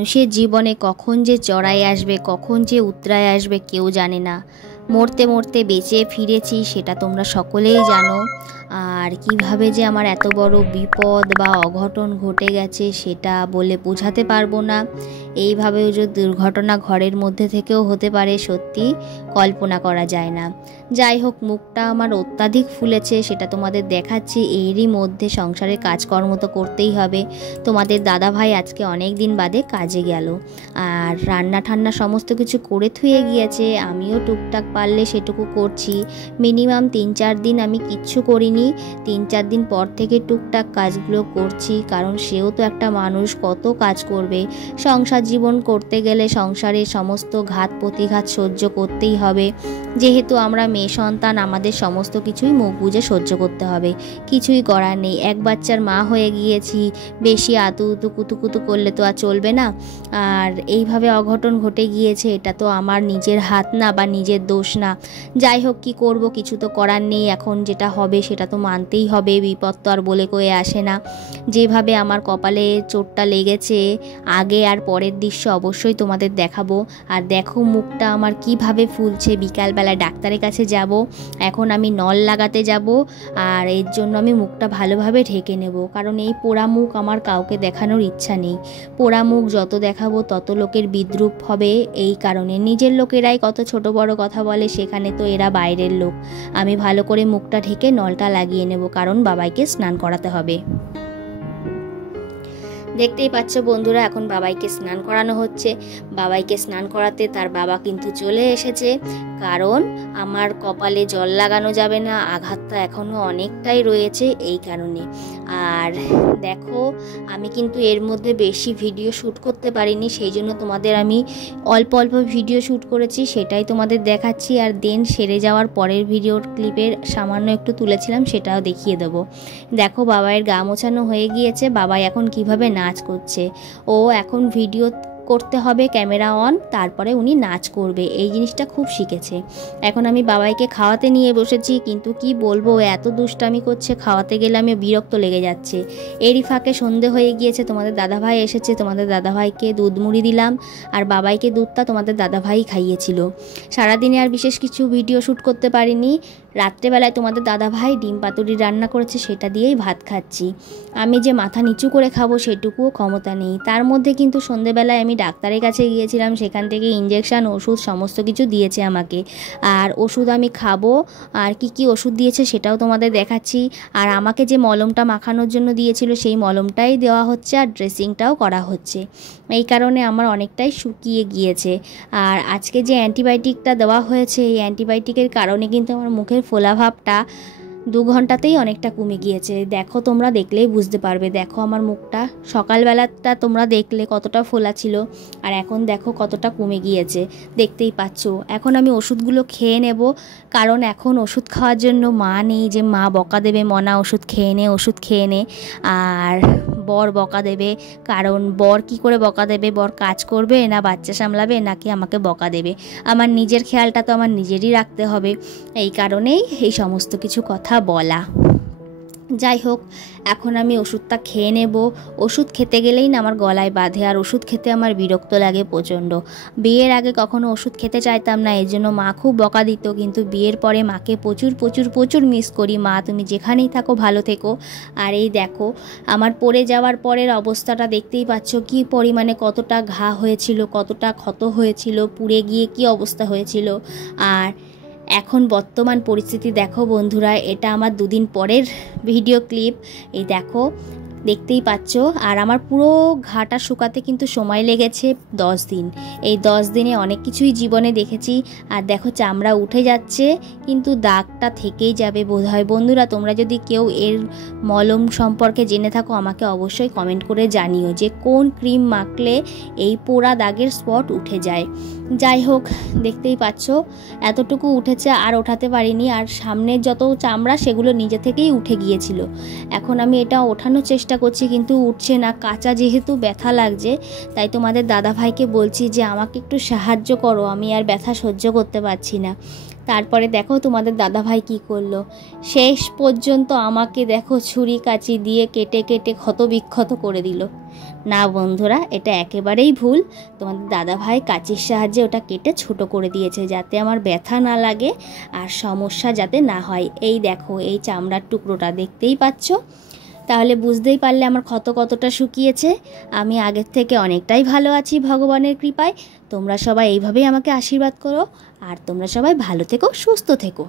মানুষের জীবনে কখন যে চড়াই আসবে, কখন যে উতরাই আসবে কেউ জানে না। মরতে মরতে বেঁচে ফিরেছি সেটা তোমরা সকলেই জানো। আর কিভাবে যে আমার এত বড় বিপদ বা অঘটন ঘটে গেছে সেটা বলে বোঝাতে পারবো না। এইভাবেও যে দুর্ঘটনা ঘরের মধ্যে থেকেও হতে পারে, সত্যি কল্পনা করা যায় না। যাই হোক, মুখটা আমার অত্যাধিক ফুলেছে, সেটা তোমাদের দেখাচ্ছি। এরই মধ্যে সংসারের কাজকর্ম তো করতেই হবে। তোমাদের দাদাভাই আজকে অনেক দিন বাদে কাজে গেল, আর রান্না ঠান্না সমস্ত কিছু করে থুয়ে গিয়েছে। আমিও টুকটাক পারলে সেটুকু করছি। মিনিমাম 3-4 দিন আমি কিচ্ছু করিনি। 3-4 দিন পর থেকে টুকটাক কাজগুলো করছি, কারণ সেও তো একটা মানুষ, কত কাজ করবে। সংসার জীবন করতে গেলে সংসারের সমস্ত ঘাত প্রতিঘাত সহ্য করতেই হবে। যেহেতু আমরা মেয়ে সন্তান, আমাদের সমস্ত কিছুই মুখ বুজে সহ্য করতে হবে, কিছুই করার নেই। এক বাচ্চার মা হয়ে গিয়েছি, বেশি আতু উতু কুতুকুতু করলে তো আর চলবে না। আর এইভাবে অঘটন ঘটে গিয়েছে, এটা তো আমার নিজের হাত না বা নিজের দোষ না। যাই হোক, কি করব, কিছু তো করার নেই। এখন যেটা হবে সেটা তো মানতেই হবে, বিপদ তো আর বলে কয়ে আসে না। যেভাবে আমার কপালে চোটটা লেগেছে, আগে আর পরের দৃশ্য অবশ্যই তোমাদের দেখাবো। আর দেখো মুখটা আমার কিভাবে ফুলছে। বিকালবেলায় ডাক্তারের কাছে যাব, এখন আমি নল লাগাতে যাব, আর এর জন্য আমি মুখটা ভালোভাবে ঢেকে নেব, কারণ এই পোড়া মুখ আমার কাউকে দেখানোর ইচ্ছা নেই। পোড়া মুখ যত দেখাবো তত লোকের বিদ্রূপ হবে। এই কারণে নিজের লোকেরাই কত ছোট বড় কথা বলে, সেখানে তো এরা বাইরের লোক। আমি ভালো করে মুখটা ঢেকে নলটা লাগিয়ে নেব, কারণ বাবাইকে স্নান করাতে হবে। দেখতেই পাচ্ছ বন্ধুরা, এখন বাবাইকে স্নান করানো হচ্ছে। বাবাইকে স্নান করাতে তার বাবা কিন্তু চলে এসেছে, কারণ আমার কপালে জল লাগানো যাবে না, আঘাতটা এখনও অনেকটাই রয়েছে এই কারণে। আর দেখো, আমি কিন্তু এর মধ্যে বেশি ভিডিও শ্যুট করতে পারিনি, সেই জন্য তোমাদের আমি অল্প অল্প ভিডিও শ্যুট করেছি, সেটাই তোমাদের দেখাচ্ছি। আর দেন সেরে যাওয়ার পরের ভিডিওর ক্লিপের সামান্য একটু তুলেছিলাম, সেটাও দেখিয়ে দেবো। দেখো, বাবাইয়ের গা মোছানো হয়ে গিয়েছে। বাবাই এখন কিভাবে নাচ করছে। ও এখন ভিডিও করতে হবে, ক্যামেরা অন, তারপরে উনি নাচ করবে, এই জিনিসটা খুব শিখেছে। এখন আমি বাবাইকে খাওয়াতে নিয়ে বসেছি, কিন্তু কি বলবো, এত দুষ্টামি করছে, খাওয়াতে গেলে আমি বিরক্ত লেগে যাচ্ছে। এরই ফাঁকে সন্ধে হয়ে গিয়েছে, তোমাদের দাদাভাই এসেছে। তোমাদের দাদাভাইকে দুধ মুড়ি দিলাম, আর বাবাইকে দুধটা তোমাদের দাদাভাই খাইয়েছিল। সারাদিনে আর বিশেষ কিছু ভিডিও শ্যুট করতে পারিনি। রাত্রেবেলায় তোমাদের দাদাভাই ডিম পাতুরি রান্না করেছে, সেটা দিয়েই ভাত খাচ্ছি। আমি যে মাথা নিচু করে খাবো সেটুকুও ক্ষমতা নেই। তার মধ্যে কিন্তু সন্ধেবেলায় আমি ডাক্তারের কাছে গিয়েছিলাম, সেখান থেকে ইঞ্জেকশান, ওষুধ সমস্ত কিছু দিয়েছে আমাকে। আর ওষুধ আমি খাবো, আর কি কি ওষুধ দিয়েছে সেটাও তোমাদের দেখাচ্ছি। আর আমাকে যে মলমটা মাখানোর জন্য দিয়েছিল সেই মলমটাই দেওয়া হচ্ছে, আর ড্রেসিংটাও করা হচ্ছে। এই কারণে আমার অনেকটাই শুকিয়ে গিয়েছে। আর আজকে যে অ্যান্টিবায়োটিকটা দেওয়া হয়েছে, এই অ্যান্টিবায়োটিকের কারণে কিন্তু আমার মুখের ফোলাভাবটা 2 ঘন্টাতেই অনেকটা কমে গিয়েছে। দেখো, তোমরা দেখলেই বুঝতে পারবে। দেখো আমার মুখটা, সকালবেলাটা তোমরা দেখলে কতটা ফোলা ছিল, আর এখন দেখো কতটা কমে গিয়েছে, দেখতেই পাচ্ছ। এখন আমি ওষুধগুলো খেয়ে নেব, কারণ এখন ওষুধ খাওয়ার জন্য মা নেই যে মা বকা দেবে, মনা ওষুধ খেয়ে নে, ওষুধ খেয়ে নে। আর বর বকা দেবে, কারণ বর কি করে বকা দেবে, বর কাজ করবে না বাচ্চা সামলাবে, নাকি আমাকে বকা দেবে। আমার নিজের খেয়ালটা তো আমার নিজেরই রাখতে হবে, এই কারণেই এই সমস্ত কিছু কথা বলা। যাই হোক, এখন আমি ওষুধটা খেয়ে নেব। ওষুধ খেতে গেলেই না আমার গলায় বাঁধে, আর ওষুধ খেতে আমার বিরক্ত লাগে প্রচণ্ড। বিয়ের আগে কখনো ওষুধ খেতে চাইতাম না, এর জন্য মা খুব বকা দিত, কিন্তু বিয়ের পরে মাকে প্রচুর প্রচুর প্রচুর মিস করি। মা, তুমি যেখানেই থাকো ভালো থেকো। আর এই দেখো, আমার পড়ে যাওয়ার পরের অবস্থাটা দেখতেই পাচ্ছ, কি পরিমাণে কতটা ঘা হয়েছিল, কতটা ক্ষত হয়েছিল, পুড়ে গিয়ে কি অবস্থা হয়েছিল। আর এখন বর্তমান পরিস্থিতি দেখো বন্ধুরা, এটা আমার 2 দিন পরের ভিডিও ক্লিপ। এই দেখো, দেখতেই পাচ্ছ। আর আমার পুরো ঘাটা শুকাতে কিন্তু সময় লেগেছে 10 দিন। এই 10 দিনে অনেক কিছুই জীবনে দেখেছি। আর দেখো, চামড়া উঠে যাচ্ছে, কিন্তু দাগটা থেকেই যাবে বোধহয়। বন্ধুরা, তোমরা যদি কেউ এর মলম সম্পর্কে জেনে থাকো, আমাকে অবশ্যই কমেন্ট করে জানিও যে কোন ক্রিম মাখলে এই পোড়া দাগের স্পট উঠে যায়। যাই হোক, দেখতেই পাচ্ছ এতটুকু উঠেছে, আর ওঠাতে পারিনি। আর সামনের যত চামড়া সেগুলো নিজে থেকেই উঠে গিয়েছিল। এখন আমি এটা ওঠানোর চেষ্টা করছি, কিন্তু উঠছে না। কাঁচা যেহেতু ব্যথা লাগছে, তাই তোমাদের দাদাভাইকে বলছি যে আমাকে একটু সাহায্য করো, আমি আর ব্যথা সহ্য করতে পারছি না। তারপরে দেখো তোমাদের দাদাভাই কি করলো, শেষ পর্যন্ত আমাকে দেখো ছুরি কাঁচি দিয়ে কেটে কেটে ক্ষতবিক্ষত করে দিল। না বন্ধুরা, এটা একেবারেই ভুল। তোমাদের দাদাভাই কাঁচির সাহায্যে ওটা কেটে ছোট করে দিয়েছে, যাতে আমার ব্যথা না লাগে আর সমস্যা যাতে না হয়। এই দেখো এই চামড়ার টুকরোটা দেখতেই পাচ্ছ, তাহলে বুঝতেই পারলে আমার ক্ষত কতটা শুকিয়েছে। আমি আগের থেকে অনেকটাই ভালো আছি ভগবানের কৃপায়। তোমরা সবাই এইভাবেই আমাকে আশীর্বাদ করো, আর তোমরা সবাই ভালো থেকো, সুস্থ থেকো।